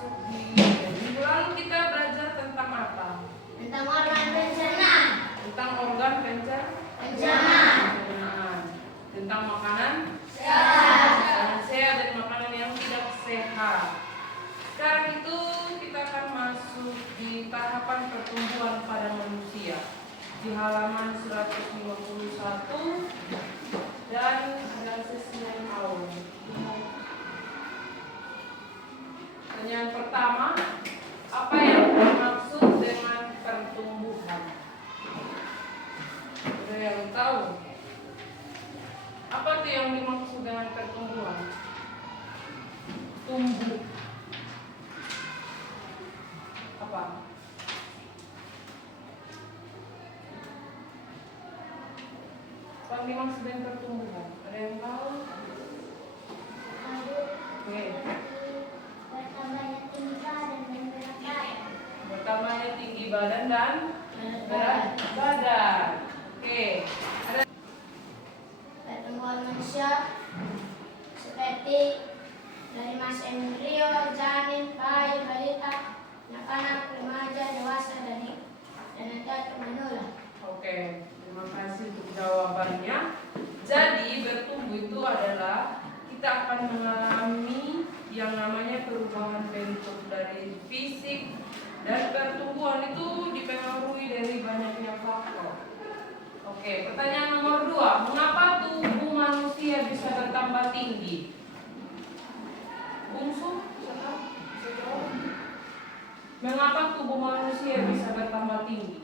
memasuki minggu lalu kita belajar tentang apa? Tentang organ pencernaan. Tentang organ pencernaan. Tentang makanan Sehat. makanan sehat dan makanan yang tidak sehat. Sekarang itu kita akan masuk di tahapan pertumbuhan pada manusia di halaman 151 dan ada sesi awal. Pertanyaan pertama, apa yang dimaksud dengan pertumbuhan? Ada yang tahu? Apa tuh yang dimaksud dengan pertumbuhan? Tumbuh. Apa? Apa yang dimaksud dengan pertumbuhan? Ada yang tahu? Oke. Bertambahnya tinggi badan dan berat badan. Bertambahnya tinggi badan dan berat badan. Oke. Ada Pertumbuhan manusia seperti dari masa embrio, janin, bayi, balita, anak-anak, remaja, dewasa, dan nanti akan menula. Oke, terima kasih untuk jawabannya. Jadi bertumbuh itu adalah kita akan mengalami yang namanya perubahan bentuk dari fisik, dan pertumbuhan itu dipengaruhi dari banyaknya faktor. Oke, pertanyaan nomor 2, mengapa tubuh manusia bisa bertambah tinggi? Bungsu, bisa jawab? Mengapa tubuh manusia bisa bertambah tinggi?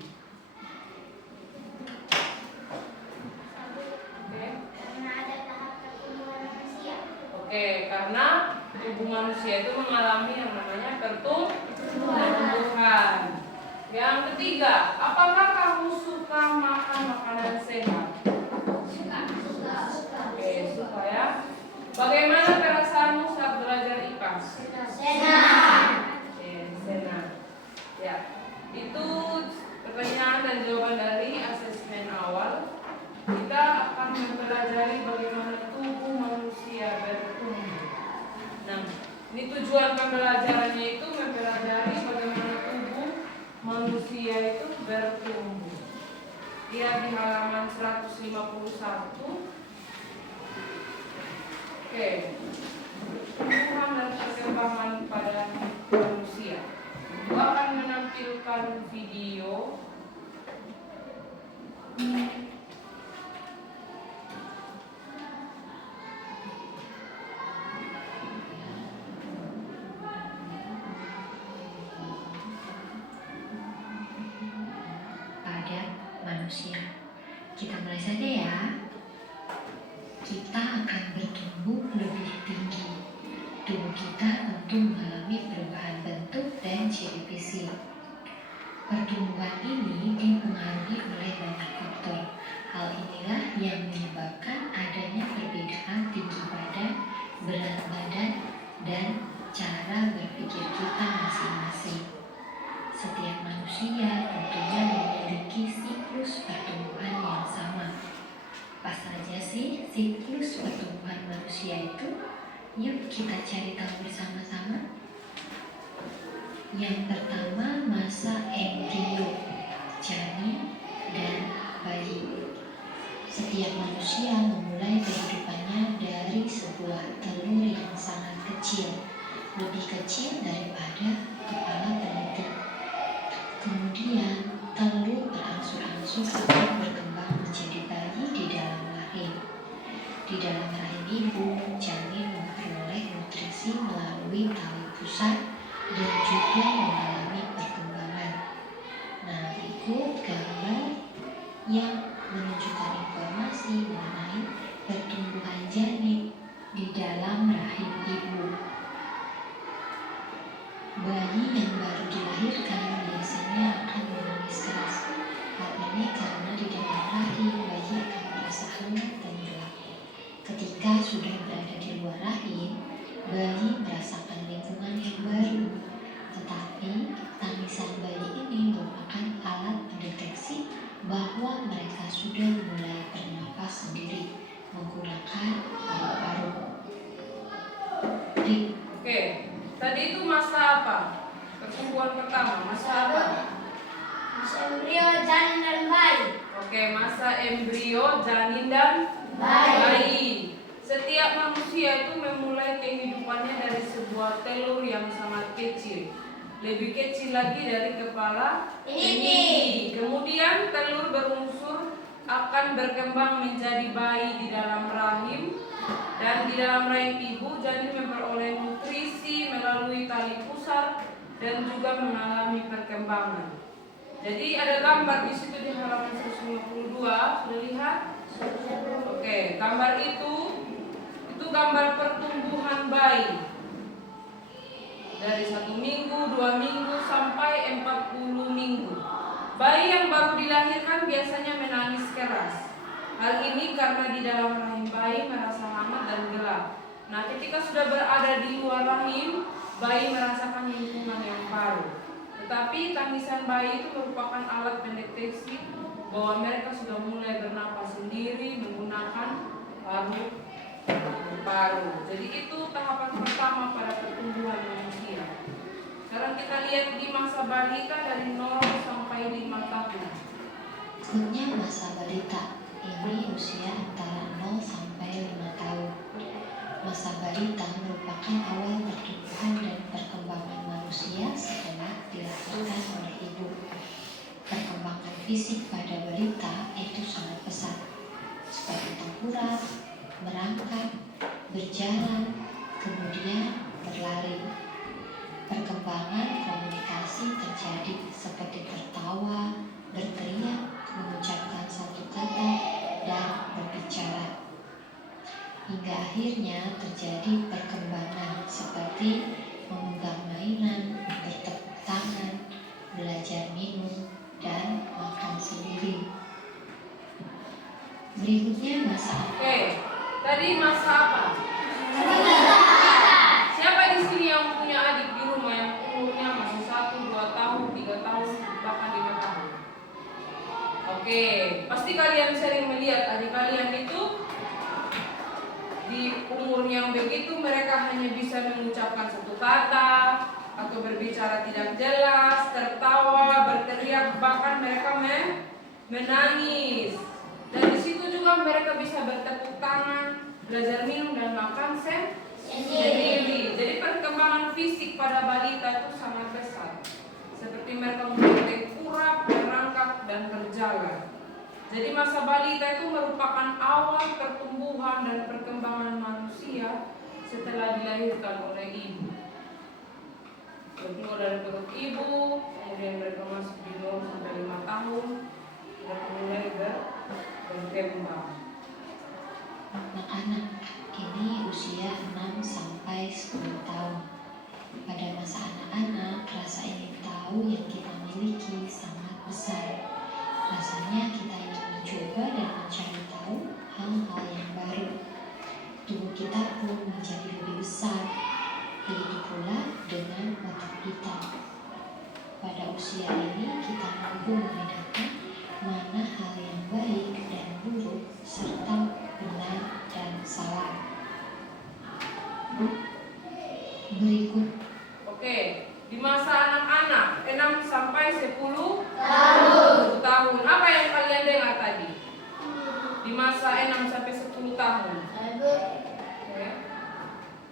Karena ada tahap pertumbuhan manusia. Oke, karena tubuh manusia itu mengalami yang namanya pertumbuhan. Yang ketiga, apakah kamu suka makan makanan sehat? Suka. Oke, suka ya. Bagaimana perasaanmu saat belajar IPA? Senang. Oke, senang. Ya, itu pertanyaan dan jawaban dari asesmen awal. Kita akan mempelajari bagaimana tubuh manusia bertumbuh. Nah, ini tujuan pembelajarannya itu mempelajari bagaimana tubuh manusia itu bertumbuh. Lihat di halaman 151. Oke, pertumbuhan dan perkembangan pada manusia. Aku akan menampilkan video. Pada manusia. Kita mulai saja ya. Kita akan bertumbuh lebih tinggi. Tubuh kita tentu mengalami perubahan bentuk dan ciri fisik. Pertumbuhan ini dipengaruhi oleh banyak faktor. Hal inilah yang menyebabkan adanya perbedaan tinggi badan, berat badan, dan cara berpikir kita masing-masing. Setiap manusia tentunya memiliki siklus pertumbuhan yang sama. Apa saja sih siklus pertumbuhan manusia itu? Yuk kita cari tahu bersama-sama. Yang pertama, masa embrio, janin dan bayi. Setiap manusia memulai kehidupannya dari sebuah telur yang sangat kecil, lebih kecil daripada kepala peniti. Kemudian telur berangsur-angsur akan berkembang menjadi bayi di dalam rahim. Di dalam rahim ibu, janin memperoleh nutrisi melalui tali pusat dan juga mengalami perkembangan. Nah, berikut gambar yang menunjukkan informasi mengenai pertumbuhan janin di dalam rahim ibu. Bayi yang baru dilahirkan biasanya akan menangis keras. Hal ini karena di dalam rahim bayi akan merasa hangat dan gelap. Ketika sudah berada di luar rahim, bayi merasakan lingkungan yang baru. Tetapi tangisan bayi ini merupakan alat pendeteksi bahwa mereka sudah mulai bernafas sendiri menggunakan paru-paru. Oke, tadi itu masa apa? Pertumbuhan pertama, masa apa? Masa embrio, janin dan bayi. Oke, masa embrio, janin dan Bayi. bayi. Setiap manusia itu memulai kehidupannya dari sebuah telur yang sangat kecil. Lebih kecil lagi dari kepala Ini. Kemudian telur berunsur akan berkembang menjadi bayi di dalam rahim. Dan di dalam rahim ibu janin memperoleh nutrisi melalui tali pusar dan juga mengalami perkembangan. Jadi ada gambar di situ di halaman 152, sudah lihat? Oke, gambar itu gambar pertumbuhan bayi. Dari 1 minggu, 2 minggu sampai 40 minggu. Bayi yang baru dilahirkan biasanya menangis keras. Hal ini karena di dalam rahim bayi merasa hangat dan gelap. Nah, ketika sudah berada di luar rahim, bayi merasakan lingkungan yang baru. Tetapi tangisan bayi itu merupakan alat pendeteksi bahwa mereka sudah mulai bernapas sendiri menggunakan paru. Jadi itu tahapan pertama pada pertumbuhan manusia. Sekarang kita lihat di masa balita dari 0 sampai 5 tahun. Berikutnya masa balita. Ini usia antara 0 sampai 5 tahun. Masa balita merupakan awal pertumbuhan dan perkembangan manusia setelah dilahirkan oleh ibu. Perkembangan fisik pada balita itu sangat pesat, seperti tengkurap, merangkak, berjalan, kemudian berlari. Perkembangan komunikasi terjadi seperti tertawa, berteriak, mengucapkan satu kata, dan berbicara. Hingga akhirnya terjadi perkembangan seperti memegang mainan, bertepuk tangan, belajar minum, dan makan sendiri. Berikutnya masa Oke, tadi masa apa? Siapa di sini yang punya adik di rumah yang umurnya masih 1, 2 tahun, 3 tahun, bahkan 5 tahun? Oke, pasti kalian sering melihat adik kalian itu di umur yang begitu mereka hanya bisa mengucapkan satu kata atau berbicara tidak jelas, tertawa, berteriak, bahkan mereka menangis. Dan di situ juga mereka bisa bertepuk tangan, belajar minum dan makan sendiri. Jadi perkembangan fisik pada balita itu sangat besar. Seperti mereka mulai tengkurap, merangkak, dan berjalan. Jadi masa balita itu merupakan awal pertumbuhan dan perkembangan manusia setelah dilahirkan oleh ibu. Bermula dari perut ibu, kemudian mereka masuk di 0 sampai 5 tahun, dan mulai berkembang. anak-anak. Ini usia 6 sampai 10 tahun. Pada masa anak-anak, rasa ingin tahu yang kita miliki sangat besar. Rasanya kita ingin mencoba dan mencari tahu hal-hal yang baru. Tubuh kita pun menjadi lebih besar. Begitu pula dengan otak kita. Pada usia ini kita mampu membedakan mana hal yang baik dan buruk serta benar dan salah. Berikut Oke, di masa anak-anak 6 sampai 10 tahun. Apa yang kalian dengar tadi? Di masa 6 sampai 10 tahun. Oke.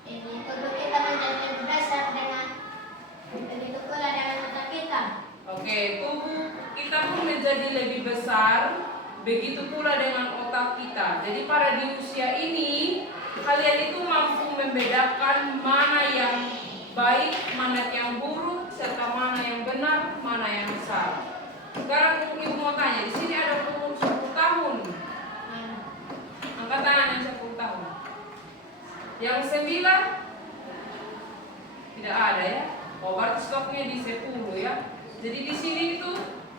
Ini tubuh kita menjadi lebih besar dengan begitu pula dengan otak kita. Oke, tubuh kita pun menjadi lebih besar, begitu pula dengan otak kita. Jadi pada di usia ini, kalian itu mampu membedakan mana yang baik, mana yang buruk, serta mana yang benar, mana yang salah. Sekarang ibu mau tanya, di sini ada umur 10 tahun. Angkat tangan yang 10 tahun. Yang 9 tidak ada ya. Oh, berarti stoknya di 10 ya. Jadi di sini itu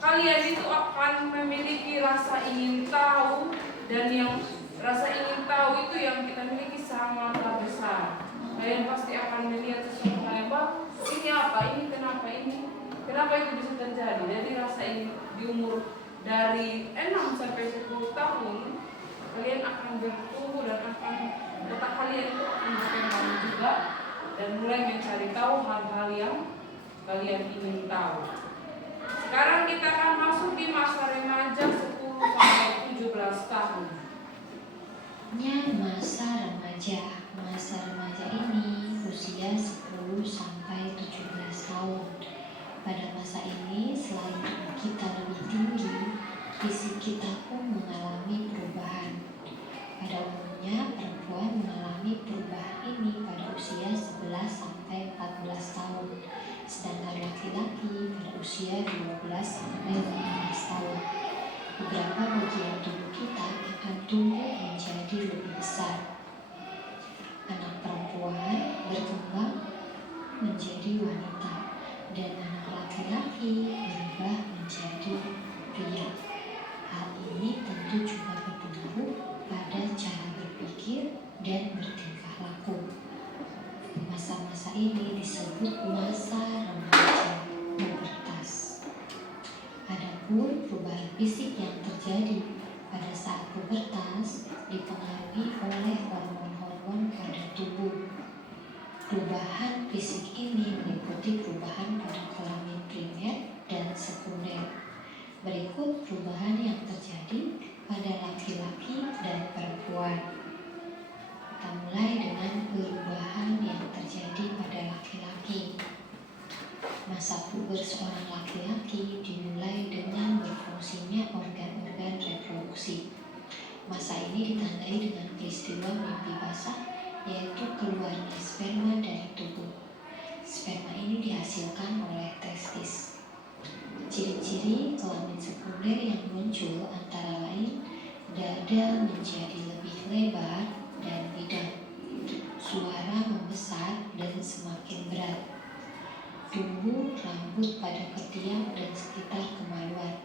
kalian itu akan memiliki rasa ingin tahu, dan yang rasa ingin tahu itu yang kita miliki sangatlah besar. Kalian pasti akan melihat sesuatu hal yang baru. Ini apa? Ini kenapa ini? Kenapa itu bisa terjadi? Jadi rasa ingin di umur dari 6 sampai 10 tahun kalian akan bertumbuh dan akan otak kalian itu akan berkembang juga dan mulai mencari tahu hal-hal yang kalian ingin tahu. Sekarang kita akan masuk di masa remaja 10 sampai 17 tahun. Masa remaja. Masa remaja ini usia 10 sampai 17 tahun. Pada masa ini selain tubuh kita lebih tinggi, fisik kita pun mengalami perubahan. Pada umumnya perempuan mengalami perubahan ini pada usia 11 sampai 14 tahun, sedangkan laki-laki pada usia 12 sampai 15 tahun. Beberapa bagian tubuh kita akan tumbuh menjadi lebih besar. Anak perempuan berkembang menjadi wanita dan anak laki-laki berubah menjadi pria. Hal ini tentu juga berpengaruh pada cara berpikir dan bertingkah laku. Masa-masa ini disebut masa remaja pubertas. Adapun perubahan fisik yang terjadi pada saat pubertas dipengaruhi oleh hormon-hormon pada tubuh. Perubahan fisik ini meliputi perubahan pada kelamin primer dan sekunder. Berikut perubahan yang terjadi pada laki-laki dan perempuan. Kita mulai dengan perubahan yang terjadi pada laki-laki. Masa puber seorang laki-laki dimulai dengan berfungsinya organ-organ reproduksi. Masa ini ditandai dengan peristiwa mimpi basah, yaitu keluarnya sperma dari tubuh. Sperma ini dihasilkan oleh testis. Ciri-ciri kelamin sekunder yang muncul antara lain dada menjadi lebih lebar dan bidang, suara membesar dan semakin berat, tumbuh rambut pada ketiak dan sekitar kemaluan,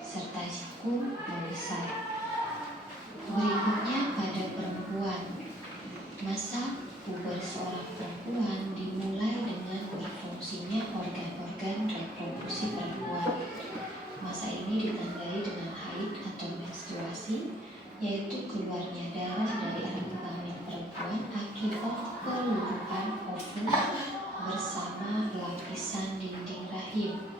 serta jagung membesar. Berikutnya pada perempuan. Masa puber seorang perempuan dimulai dengan berfungsinya organ-organ reproduksi perempuan. Masa ini ditandai dengan haid atau menstruasi, yaitu keluarnya darah dari alat kelamin perempuan akibat peluluhan ovum bersama lapisan dinding rahim.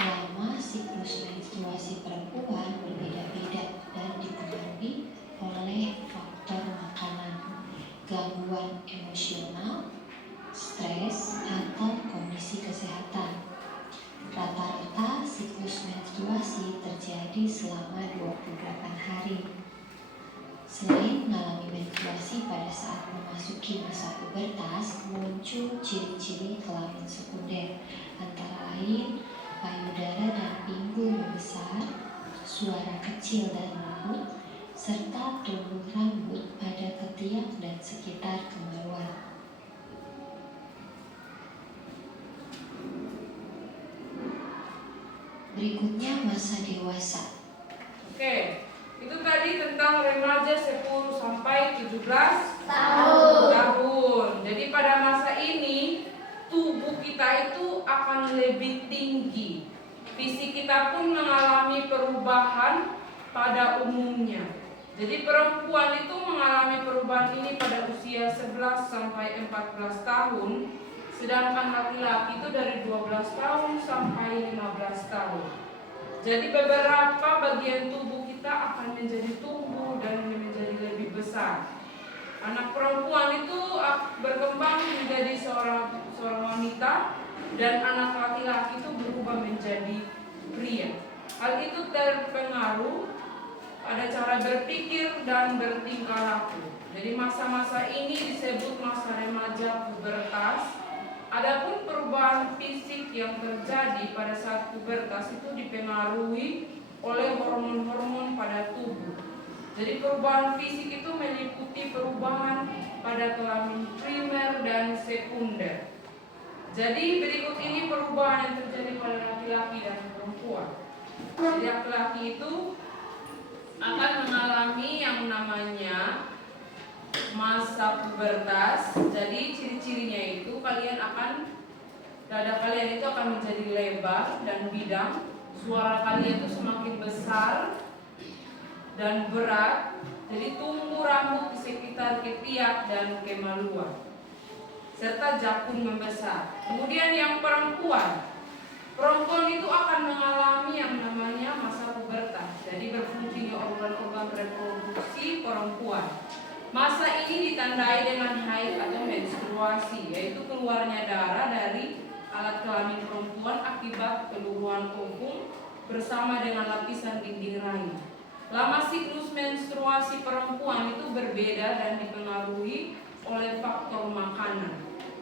Lama siklus menstruasi perempuan berbeda-beda dan dipengaruhi oleh faktor makanan, gangguan emosional, stres, atau kondisi kesehatan. Rata-rata siklus menstruasi terjadi selama 28 hari. Selain mengalami menstruasi pada saat memasuki masa pubertas, muncul ciri-ciri kelamin sekunder, antara lain payudara dan pinggul membesar, suara kecil dan lembut, serta tumbuh rambut pada ketiak dan sekitar kemaluan. Berikutnya masa dewasa. Oke, itu tadi tentang remaja 10 sampai 17 tahun. Jadi pada masa ini tubuh kita itu akan lebih tinggi. Fisik kita pun mengalami perubahan pada umumnya. Jadi perempuan itu mengalami perubahan ini pada usia 11 sampai 14 tahun, sedangkan laki-laki itu dari 12 tahun sampai 15 tahun. Jadi beberapa bagian tubuh kita akan menjadi tumbuh dan menjadi lebih besar. Anak perempuan itu berkembang menjadi seorang wanita, dan anak laki-laki itu berubah menjadi pria. Hal itu terpengaruh pada cara berpikir dan bertingkah laku. Jadi masa-masa ini disebut masa remaja pubertas. Adapun perubahan fisik yang terjadi pada saat pubertas itu dipengaruhi oleh hormon-hormon pada tubuh. Jadi perubahan fisik itu meliputi perubahan pada kelamin primer dan sekunder. Jadi berikut ini perubahan yang terjadi pada laki-laki dan perempuan. Jadi laki-laki itu akan mengalami yang namanya masa pubertas. Jadi ciri-cirinya itu dada kalian itu akan menjadi lebar dan bidang, suara kalian itu semakin besar dan berat, jadi tumbuh rambut di sekitar ketiak dan kemaluan, serta jakun membesar. Kemudian yang perempuan itu akan mengalami yang namanya masa pubertas. Jadi berfungsinya organ-organ reproduksi perempuan. Masa ini ditandai dengan haid atau menstruasi, yaitu keluarnya darah dari alat kelamin perempuan akibat keluruhan ovum bersama dengan lapisan dinding rahim. Lama siklus menstruasi perempuan itu berbeda dan dipengaruhi oleh faktor makanan,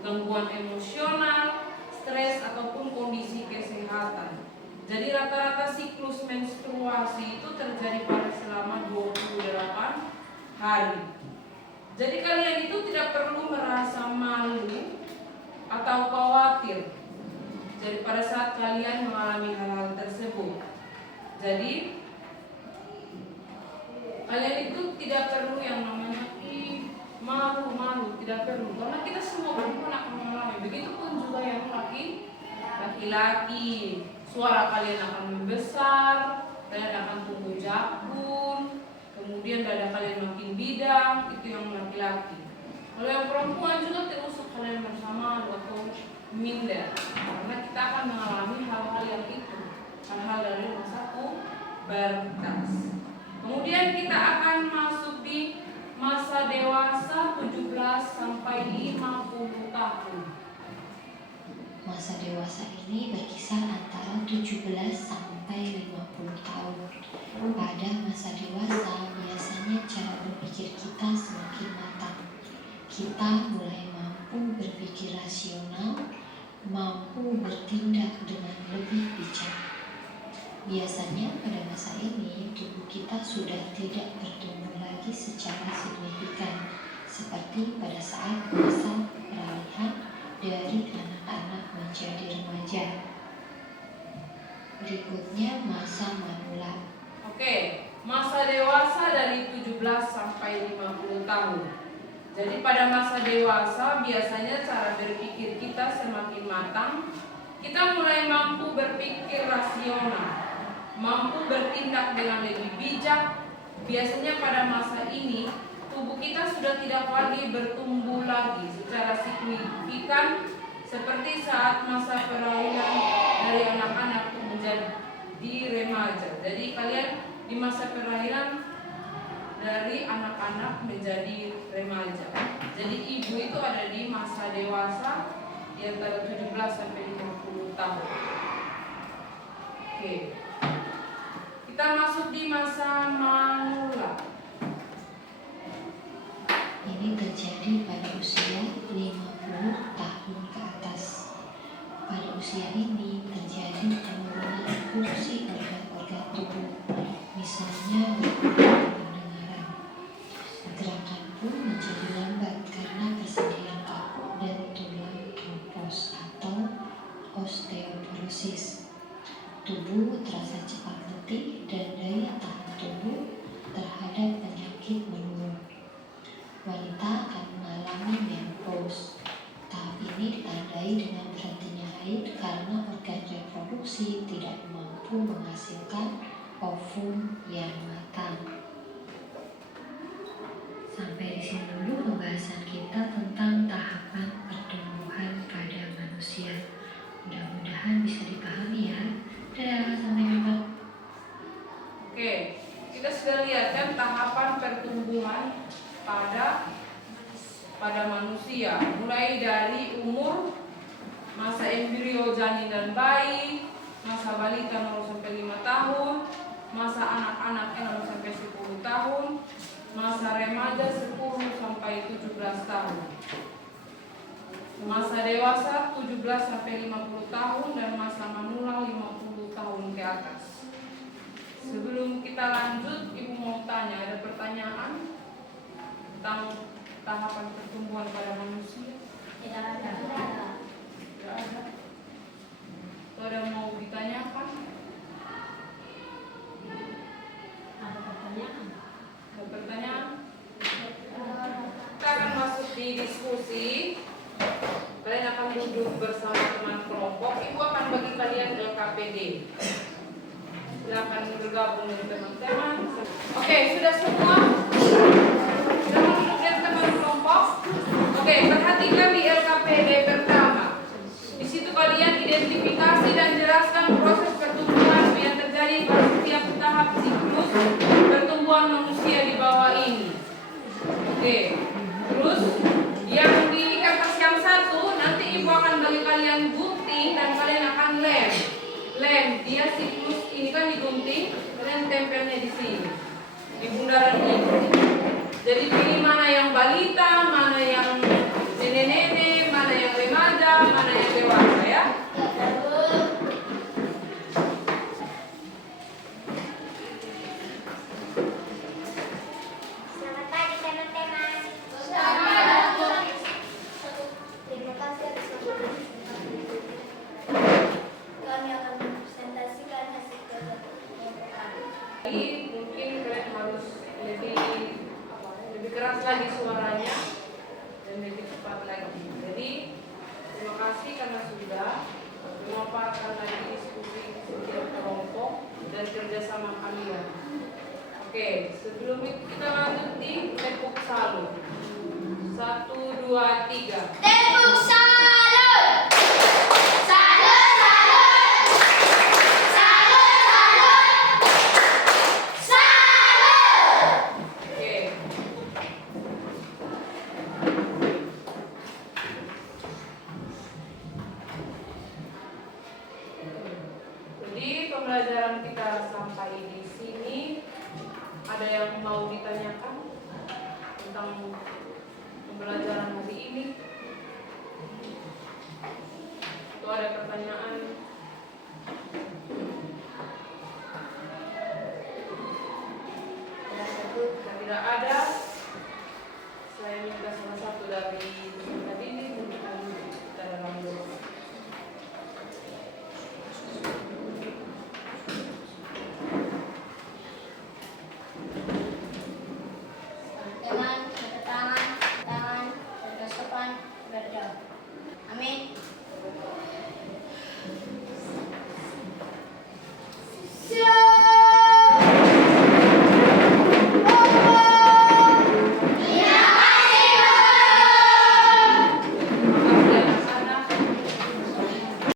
gangguan emosional, stres ataupun kondisi kesehatan. Jadi rata-rata siklus menstruasi itu terjadi pada selama 28 hari. Jadi kalian itu tidak perlu merasa malu atau khawatir. Jadi pada saat kalian mengalami hal-hal tersebut. Jadi kalian itu tidak perlu yang namanya malu, tidak perlu, karena kita semua perempuan akan mengalami. Begitupun juga yang laki-laki, suara kalian akan membesar, kalian akan tumbuh jakun, kemudian dada kalian makin bidang, itu yang laki-laki. Kalau yang perempuan juga terusuk kalian bersama atau minder, karena kita akan mengalami hal-hal yang itu, hal-hal dari masa pubertas. Kemudian kita akan masuk di masa dewasa 17 sampai 50 tahun. Masa dewasa ini berkisar antara 17 sampai 50 tahun. Pada masa dewasa biasanya cara berpikir kita semakin matang. Kita mulai mampu berpikir rasional, mampu bertindak dengan lebih bijak. Biasanya pada masa ini tubuh kita sudah tidak bertumbuh lagi secara signifikan seperti pada saat masa peralihan dari anak-anak menjadi remaja. Berikutnya masa manula. Oke, masa dewasa dari 17 sampai 50 tahun. Jadi pada masa dewasa biasanya cara berpikir kita semakin matang. Kita mulai mampu berpikir rasional, mampu bertindak dengan lebih bijak. Biasanya pada masa ini tubuh kita sudah tidak lagi bertumbuh lagi secara signifikan seperti saat masa peralihan dari anak-anak menjadi remaja. Jadi kalian di masa peralihan dari anak-anak menjadi remaja. Jadi ibu itu ada di masa dewasa di antara 17 sampai 50 tahun. Oke. Kita masuk di masa manula. Ini terjadi pada usia 50 tahun ke atas. Pada usia ini terjadi penurunan fungsi organ-organ tubuh, misalnya pendengaran. Gerakan pun menjadi lambat karena persediaan kaku dan tulang keropos atau osteoporosis. Tubuh terasa cepat letih dan daya tahan tubuh terhadap penyakit menurun. Wanita akan mengalami menopause. Tahap ini ditandai dengan berhentinya haid karena organ reproduksi tidak mampu menghasilkan ovum yang matang. Sampai di sini dulu pembahasan kita tentang tahapan pertumbuhan pada manusia. Mudah-mudahan bisa dipahami ya. Dadah, sampai jumpa. Oke, kita sudah lihat kan tahapan pertumbuhan pada manusia, mulai dari umur, masa embrio janin dan bayi, masa balita 0 sampai 5 tahun, masa anak-anak 0 sampai 10 tahun, masa remaja 10 sampai 17 tahun. Masa dewasa 17 sampai 50 tahun dan masa manula 50 tahun ke atas. Sebelum kita lanjut, Ibu mau tanya, ada pertanyaan tentang tahapan pertumbuhan pada manusia? Tidak ada. Tidak ada. Atau ada mau ditanyakan? Ada pertanyaan? Ada pertanyaan? Kita akan masuk di diskusi. Kalian akan duduk bersama teman kelompok. Ibu akan bagi kalian LKPD. Silakan bergabung dengan teman-teman. Oke, sudah semua? Sudah duduk dengan teman kelompok? Oke, perhatikan di LKPD. Klasifikasi dan jelaskan proses pertumbuhan yang terjadi pada setiap tahap siklus pertumbuhan manusia di bawah ini. Oke. Terus yang di kertas yang satu nanti ibu akan bagi kalian gunting dan kalian akan lem. Dia siklus ini kan digunting, kalian tempelnya di sini, di bundaran ini. Jadi pilih mana yang balita, mana yang nenek-nenek, mana yang remaja, mana yang dewasa ya. Selamat pagi teman-teman. Terima kasih atas waktunya. Kami akan mempresentasikan hasil kerja kelompok kami. Jadi mungkin kalian harus lebih keras lagi suaranya dan lebih cepat lagi. Jadi terima kasih karena sudah memaparkan lagi diskusi setiap kelompok dan kerjasama kalian. Oke, sebelum itu kita lanjut di tepuk salut. 1, 2, 3. Tepuk salut. Salut, salut. Salut, salut. Salut. Oke. Jadi pembelajaran kita sampai di sini. Ada yang mau ditanyakan tentang pembelajaran hari ini? Atau ada pertanyaan?